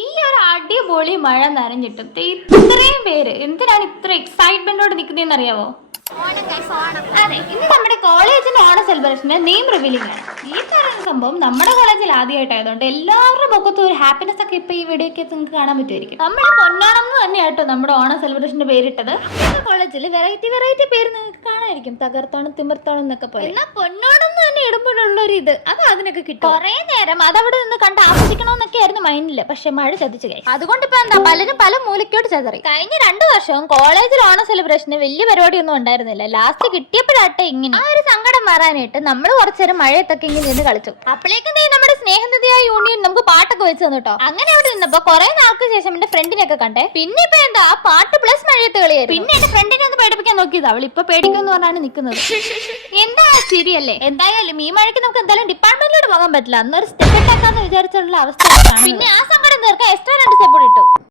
ഈ ഒരു അടിപൊളി മഴ നനഞ്ഞിട്ടും ഇത്രയും പേര് എന്തിനാണ് ഇത്ര എക്സൈറ്റ്മെന്റോടെ നിൽക്കുന്നതെന്ന് അറിയാവോ? അതെ, ഇന്ന് നമ്മുടെ കോളേജിന്റെ ഓണ സെലിബ്രേഷന്റെ നെയിം റിവീലിംഗ് ആണ്. ഈ പറയുന്ന സംഭവം നമ്മുടെ കോളേജിൽ ആദ്യമായിട്ടായതുകൊണ്ട് എല്ലാവരുടെ മുഖത്തും ഒരു ഹാപ്പിനെസ് ഒക്കെ ഇപ്പൊ ഈ വീഡിയോക്ക് നിങ്ങൾക്ക് കാണാൻ പറ്റുമായിരിക്കും. നമ്മുടെ പൊന്നാണം എന്ന് തന്നെയാട്ടോ നമ്മുടെ ഓണ സെലിബ്രേഷന്റെ പേരിട്ടത്. കോളേജിൽ വെറൈറ്റി പേര് നിങ്ങൾക്ക് കാണാതിരിക്കും, തകർത്തോണം തിമിർത്തോണം എന്നൊക്കെ പോലെ. എന്നാൽ പൊന്നോണം എന്ന് തന്നെ ഇടുമ്പോഴുള്ള ഒരു ഇത് അത് അതിനൊക്കെ കിട്ടും. കുറെ നേരം അതവിടെ നിന്ന് കണ്ട് ആസ്വദിക്കണമെന്നൊക്കെ ആയിരുന്നു മൈൻഡില്. പക്ഷെ മഴ ചതിച്ചു കഴിയും. അതുകൊണ്ട് ഇപ്പൊ എന്താ പലരും പല മൂലക്കോട്ട് ചതറി. കഴിഞ്ഞ 2 വർഷവും കോളേജിൽ ഓണ സെലിബ്രേഷന് വലിയ പരിപാടിയൊന്നും ഉണ്ടായിരുന്നില്ല. ലാസ്റ്റ് കിട്ടിയപ്പോഴാട്ടെ ഇങ്ങനെ ആ ഒരു സങ്കടം മാറാനായിട്ട് നമ്മൾ കുറച്ചേരം മഴയത്തൊക്കെ ഇങ്ങനെ നിന്ന് കളിച്ചു. അപ്പോഴേക്കും നമ്മുടെ സ്നേഹനിധിയായ യൂണിയൻ നമുക്ക് പാട്ടൊക്കെ വെച്ച് തന്നു കേട്ടോ. അങ്ങനെ അവിടെ നിന്നപ്പോ കുറെ നാൾക്ക് ശേഷം എന്റെ ഫ്രണ്ടിനെയൊക്കെ കണ്ടേ. പിന്നെ ഇപ്പൊ എന്താ പാട്ട് പ്ലസ് മഴയത്ത് കളിയായിരുന്നു. പിന്നെ എന്റെ ഫ്രണ്ടിനെ ഒന്ന് പേടിപ്പിക്കാൻ നോക്കിയത്. അവൾ ഇപ്പൊ പേടിക്കുമെന്ന് പറഞ്ഞാണ് നിൽക്കുന്നത്. എന്താ ശരിയല്ലേ? എന്തായാലും ഈ മഴയ്ക്ക് നമുക്ക് എന്തായാലും ഡിപ്പാർട്ട്മെന്റിലോട്ട് പോകാൻ പറ്റില്ല. അന്നൊരു സ്റ്റെപ്പ് ഇട്ടാക്കാന്ന് വിചാരിച്ചുള്ള അവസ്ഥ. പിന്നെ ആ സങ്കടം തീർക്കാൻ